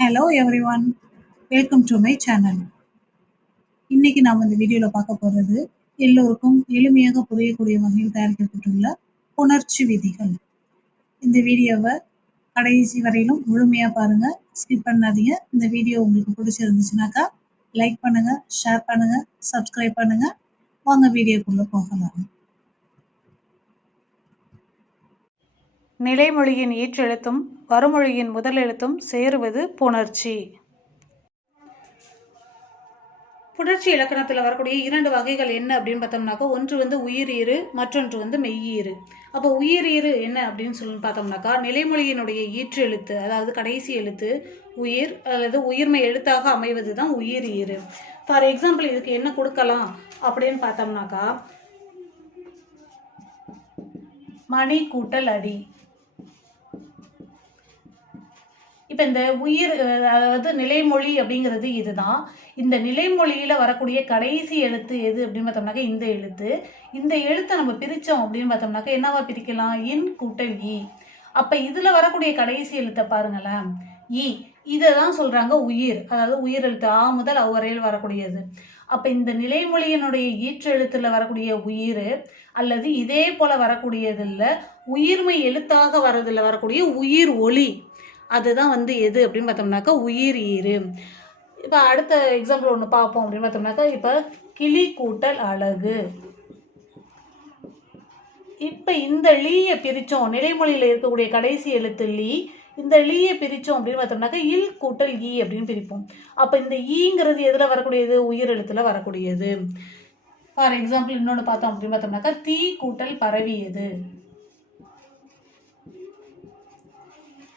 Hello everyone, welcome to my channel. இன்னைக்கு நாம் இந்த வீடியோல பார்க்க போறது எல்லோருக்கும் எளிமையாக புரியக்கூடிய வகையில் தயாரிக்கப்பட்டுள்ள புணர்ச்சி விதிகள். இந்த வீடியோவை கடைசி வரையிலும் முழுமையா பாருங்க, ஸ்கிப் பண்ணாதீங்க. இந்த வீடியோ உங்களுக்கு பிடிச்சிருந்துச்சுனாக்கா லைக் பண்ணுங்க, ஷேர் பண்ணுங்க, சப்ஸ்கிரைப் பண்ணுங்க. வாங்க வீடியோக்குள்ள போகலாம். நிலைமொழியின் ஈற்றெழுத்தும் வருமொழியின் முதல் எழுத்தும் சேருவது புணர்ச்சி. புணர்ச்சி இலக்கணத்தில் வரக்கூடிய இரண்டு வகைகள் என்ன அப்படின்னு பார்த்தோம்னாக்கா, ஒன்று வந்து உயிரீறு, மற்றொன்று வந்து மெய்யீறு. அப்போ உயிரீறு என்ன அப்படின்னு சொல்லி பார்த்தோம்னாக்கா, நிலைமொழியினுடைய ஈற்று எழுத்து, அதாவது கடைசி எழுத்து உயிர் அல்லது உயிர்மை எழுத்தாக அமைவது தான் உயிரீறு. ஃபார் எக்ஸாம்பிள் இதுக்கு என்ன கொடுக்கலாம் அப்படின்னு பார்த்தோம்னாக்கா, மணி கூட்டல் அடி. இப்போ இந்த உயிர், அதாவது நிலைமொழி அப்படிங்கிறது இதுதான். இந்த நிலைமொழியில வரக்கூடிய கடைசி எழுத்து எது அப்படின்னு பார்த்தோம்னாக்கா இந்த எழுத்து. இந்த எழுத்தை நம்ம பிரித்தோம் அப்படின்னு பார்த்தோம்னாக்கா என்னவா பிரிக்கலாம்? இன் கூட்டல் இ. அப்போ இதில் வரக்கூடிய கடைசி எழுத்தை பாருங்களேன், இ. இதை தான் சொல்கிறாங்க உயிர், அதாவது உயிர் எழுத்து ஆ முதல் அவ் வரையில் வரக்கூடியது. அப்போ இந்த நிலைமொழியினுடைய ஈற்றெழுத்தில் வரக்கூடிய உயிர் அல்லது இதே போல் வரக்கூடியதில் உயிர்மை எழுத்தாக வரதில் வரக்கூடிய உயிர் ஒளி, அதுதான் வந்து எது அப்படின்னு பார்த்தோம்னாக்கா உயிர் ஈறு. இப்போ அடுத்த எக்ஸாம்பிள் ஒன்று பார்ப்போம் அப்படின்னு பார்த்தோம்னாக்கா, இப்போ கிளி கூட்டல் அழகு. இப்போ இந்த லீயை பிரித்தோம், நிலைமொழியில் இருக்கக்கூடிய கடைசி எழுத்து லீ, இந்த லீயை பிரித்தோம் அப்படின்னு பார்த்தோம்னாக்கா இல் கூட்டல் ஈ அப்படின்னு பிரிப்போம். அப்போ இந்த ஈங்கிறது எதில் வரக்கூடியது? உயிர் எழுத்தில் வரக்கூடியது. ஃபார் எக்ஸாம்பிள் இன்னொன்று பார்த்தோம் அப்படின்னு பார்த்தோம்னாக்கா தீ கூட்டல் பரவியது.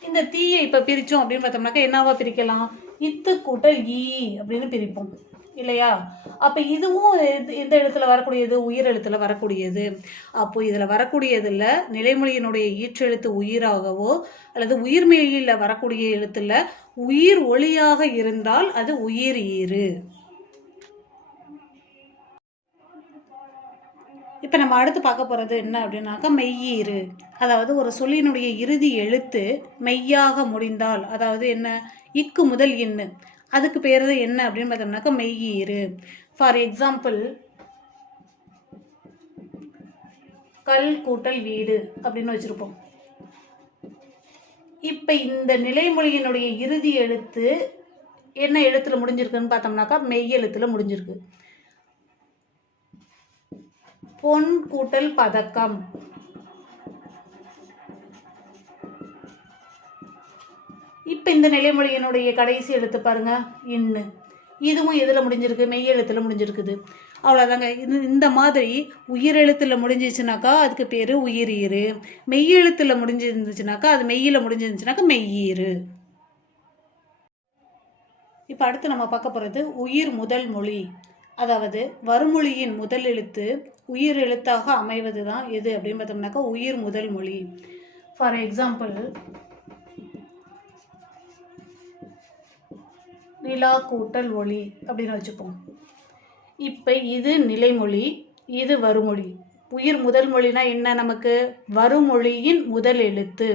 இந்த தீயை இப்போ பிரித்தோம் அப்படின்னு பார்த்தோம்னாக்கா என்னவா பிரிக்கலாம்? இத்து கூட்டல் ஈ அப்படின்னு பிரிப்போம் இல்லையா? அப்போ இதுவும் எந்த எழுத்துல வரக்கூடியது? உயிர் எழுத்துல வரக்கூடியது. அப்போ இதில் வரக்கூடியதில் நிலைமொழியினுடைய ஈற்றெழுத்து உயிராகவோ அல்லது உயிர்மெய்யில் வரக்கூடிய எழுத்துல உயிர் ஒளியாக இருந்தால் அது உயிர் ஈறு. இப்போ நம்ம அடுத்து பார்க்க போகிறது என்ன அப்படின்னாக்கா மெய்யீறு. அதாவது ஒரு சொல்லினுடைய இறுதி எழுத்து மெய்யாக முடிந்தால், அதாவது என்ன, இக்கு முதல் இன்னு, அதுக்கு பேர் என்ன அப்படின்னு பார்த்தோம்னாக்கா மெய்யீறு. ஃபார் எக்ஸாம்பிள் கல் கூட்டல் வீடு அப்படின்னு வச்சுருப்போம். இப்போ இந்த நிலைமொழியினுடைய இறுதி எழுத்து என்ன எழுத்துல முடிஞ்சிருக்குன்னு பார்த்தோம்னாக்கா மெய் எழுத்துல முடிஞ்சிருக்கு. பொன் கூட்டல் பதக்கம். இப்போ இந்த நிலைமொழியினுடைய கடைசி எழுத்து பாருங்க இன்னு, இதுவும் எதில் முடிஞ்சிருக்கு? மெய் எழுத்துல முடிஞ்சிருக்குது. அவ்வளோதாங்க. இந்த மாதிரி உயிர் எழுத்துல முடிஞ்சிச்சுனாக்கா அதுக்கு பேர் உயிரீறு. மெய் எழுத்துல முடிஞ்சிருந்துச்சுனாக்கா, அது மெய்யில் முடிஞ்சிருந்துச்சுனாக்கா மெய்யீறு. இப்போ அடுத்து நம்ம பார்க்க போகிறது உயிர் முதல் மொழி. அதாவது வருமொழியின் முதல் எழுத்து உயிர் எழுத்தாக அமைவது தான் எது அப்படின்னு பார்த்தோம்னாக்கா உயிர் முதல் மொழி. ஃபார் எக்ஸாம்பிள் நிலா கூட்டல் ஒளி அப்படின்னு வச்சுப்போம். இப்போ இது நிலைமொழி, இது வருமொழி. உயிர் முதல் மொழினா என்ன? நமக்கு வருமொழியின் முதல் எழுத்து.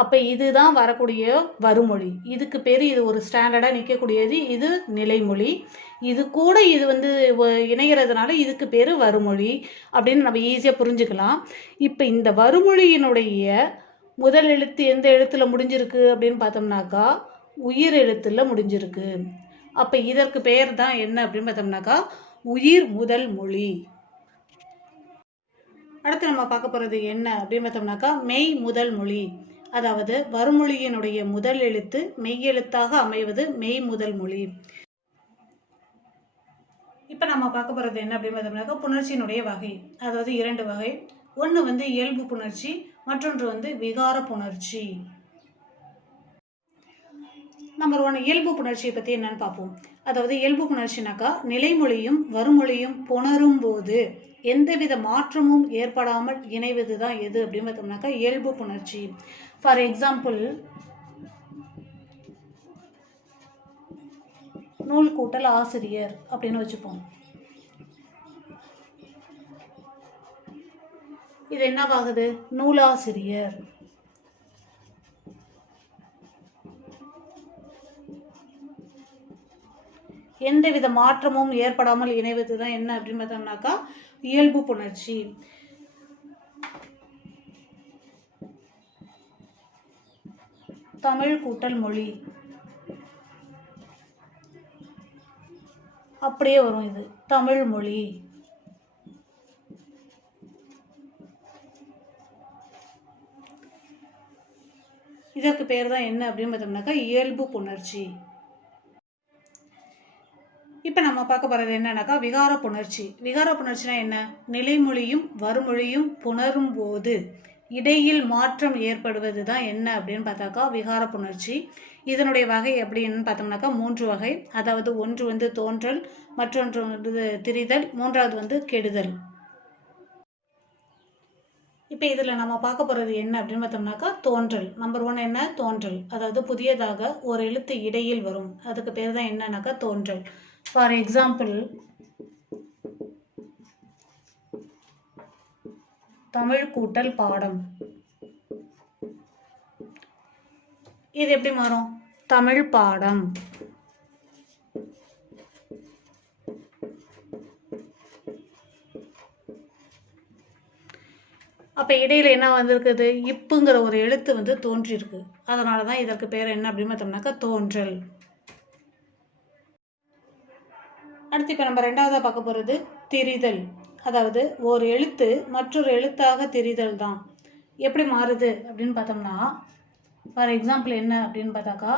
அப்போ இதுதான் வரக்கூடிய வருமொழி. இதுக்கு பேர், இது ஒரு ஸ்டாண்டர்டாக நிற்கக்கூடியது, இது நிலைமொழி. இது கூட இது வந்து இணைகிறதுனால இதுக்கு பேர் வருமொழி அப்படின்னு நம்ம ஈஸியாக புரிஞ்சுக்கலாம். இப்போ இந்த வருமொழியினுடைய முதல் எழுத்து எந்த எழுத்துல முடிஞ்சிருக்கு அப்படின்னு பார்த்தோம்னாக்கா உயிர் எழுத்துல முடிஞ்சிருக்கு. அப்போ இதற்கு பெயர் தான் என்ன அப்படின்னு பார்த்தோம்னாக்கா உயிர் முதல் மொழி. அடுத்து நம்ம பார்க்க போகிறது என்ன அப்படின்னு பார்த்தோம்னாக்கா மெய் முதல் மொழி. அதாவது வருமொழியினுடைய முதல் எழுத்து மெய் எழுத்தாக அமைவது மெய் முதல் மொழி. இப்போ நம்ம பார்க்க போகிறது என்ன அப்படின்னு பார்த்தோம்னாக்கா புணர்ச்சியினுடைய வகை. அதாவது இரண்டு வகை. ஒன்று வந்து இயல்பு புணர்ச்சி, மற்றொன்று வந்து விகார புணர்ச்சி. நம்பர் 1 இயல்பு புணர்ச்சியை பற்றி என்னன்னு பார்ப்போம். அதாவது இயல்பு புணர்ச்சினாக்கா நிலைமொழியும் வருமொழியும் புணரும் போது எந்தவித மாற்றமும் ஏற்படாமல் இணைவது தான் எது அப்படின்னு பார்த்தோம்னாக்கா இயல்பு புணர்ச்சி. ஃபார் எக்ஸாம்பிள் நூல் கூட்டல் ஆசிரியர் அப்படின்னு வச்சுப்போம். இது என்னவாகுது? நூலாசிரியர். எந்தவித மாற்றமும் ஏற்படாமல் இணைவது தான் என்ன அப்படின்னு பார்த்தோம்னாக்கா இயல்பு புணர்ச்சி. தமிழ் கூட்டல் மொழி அப்படியே வரும். இது தமிழ் மொழி. இதற்கு பேர் தான் என்ன அப்படின்னு பார்த்தோம்னாக்கா இயல்பு புணர்ச்சி. இப்போ நம்ம பார்க்க போகிறது என்னன்னாக்கா விகார புணர்ச்சி. விகார புணர்ச்சினா என்ன? நிலைமொழியும் வறுமொழியும் புணரும் போது இடையில் மாற்றம் ஏற்படுவது தான் என்ன அப்படின்னு பார்த்தாக்கா விகார புணர்ச்சி. இதனுடைய வகை அப்படின்னு பார்த்தோம்னாக்கா 3 வகை. அதாவது ஒன்று வந்து தோன்றல், மற்றொன்று வந்து திரிதல், மூன்றாவது வந்து கெடுதல். இப்போ இதில் நம்ம பார்க்க போகிறது என்ன அப்படின்னு பார்த்தோம்னாக்கா தோன்றல். நம்பர் 1 என்ன? தோன்றல். அதாவது புதியதாக ஒரு எழுத்து இடையில் வரும், அதுக்கு பேர் தான் என்னன்னாக்கா தோன்றல். ஃபார் எக்ஸாம்பிள் தமிழ் கூட்டல் பாடம். இது எப்படி மாறும்? தமிழ் பாடம். அப்போ இடையில என்ன வந்திருக்குது? இப்புங்கிற ஒரு எழுத்து வந்து தோன்றியிருக்கு. அதனால தான் இதற்கு பேர் என்ன அப்படின்னு பார்த்தோம்னாக்கா தோன்றல். அடுத்து இப்போ நம்ம 2வதா பார்க்க போகிறது திரிதல். அதாவது ஒரு எழுத்து மற்றொரு எழுத்தாக திரிதல் தான். எப்படி மாறுது அப்படின்னு பார்த்தோம்னா, ஃபார் எக்ஸாம்பிள் என்ன அப்படின்னு பார்த்தாக்கா,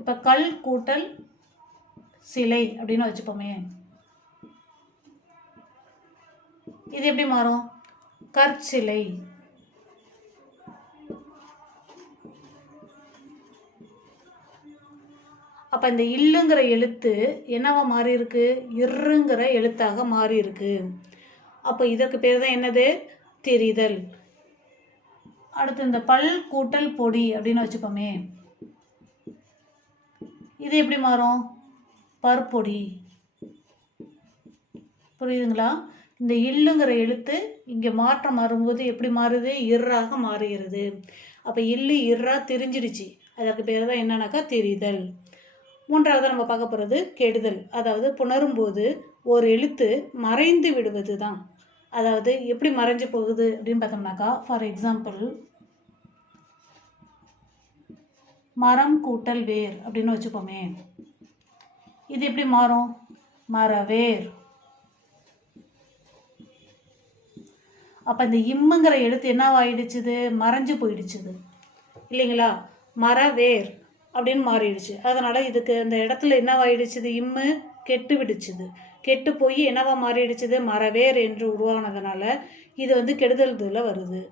இப்போ கல் கூட்டல் சிலை அப்படின்னு வச்சுப்போமே. இது எப்படி மாறும்? கற்சிலை. அப்போ இந்த இல்லுங்கிற எழுத்து என்னவா மாறி இருக்கு? இர்ருங்கிற எழுத்தாக மாறி இருக்கு. அப்போ இதற்கு பேர் தான் என்னது? திரிதல். அடுத்து இந்த பல் கூட்டல் பொடி அப்படின்னு வச்சுப்போமே. இது எப்படி மாறும்? பற்பொடி. புரியுதுங்களா? இந்த இல்லுங்கிற எழுத்து இங்கே மாற்றம் மாறும்போது எப்படி மாறுது? இர்ராக மாறுகிறது. அப்போ இல்லு இர்ரா திரிஞ்சிடுச்சு. அதற்கு பேர் தான் என்னன்னாக்கா திரிதல். 3வது நம்ம பார்க்க போகிறது கெடுதல். அதாவது புணரும் போது ஒரு எழுத்து மறைந்து விடுவது தான். அதாவது எப்படி மறைஞ்சு போகுது அப்படின்னு பார்த்தோம்னாக்கா, ஃபார் எக்ஸாம்பிள் மரம் கூட்டல் வேர் அப்படின்னு வச்சுப்போமே. இது எப்படி மாறும்? மரவேர். அப்போ இந்த இம்முங்கிற எழுத்து என்னவாயிடுச்சுது? மறைஞ்சு போயிடுச்சுது இல்லைங்களா? மரவேர் அப்படின்னு மாறிடுச்சு. அதனால் இதுக்கு இந்த இடத்துல என்னவாயிடுச்சுது? இம்மு கெட்டு விடுச்சுது. கெட்டு போய் என்னவா மாறிடுச்சுது? மரவேர் என்று உருவானதுனால இது வந்து கெடுதல் இதில் வருது.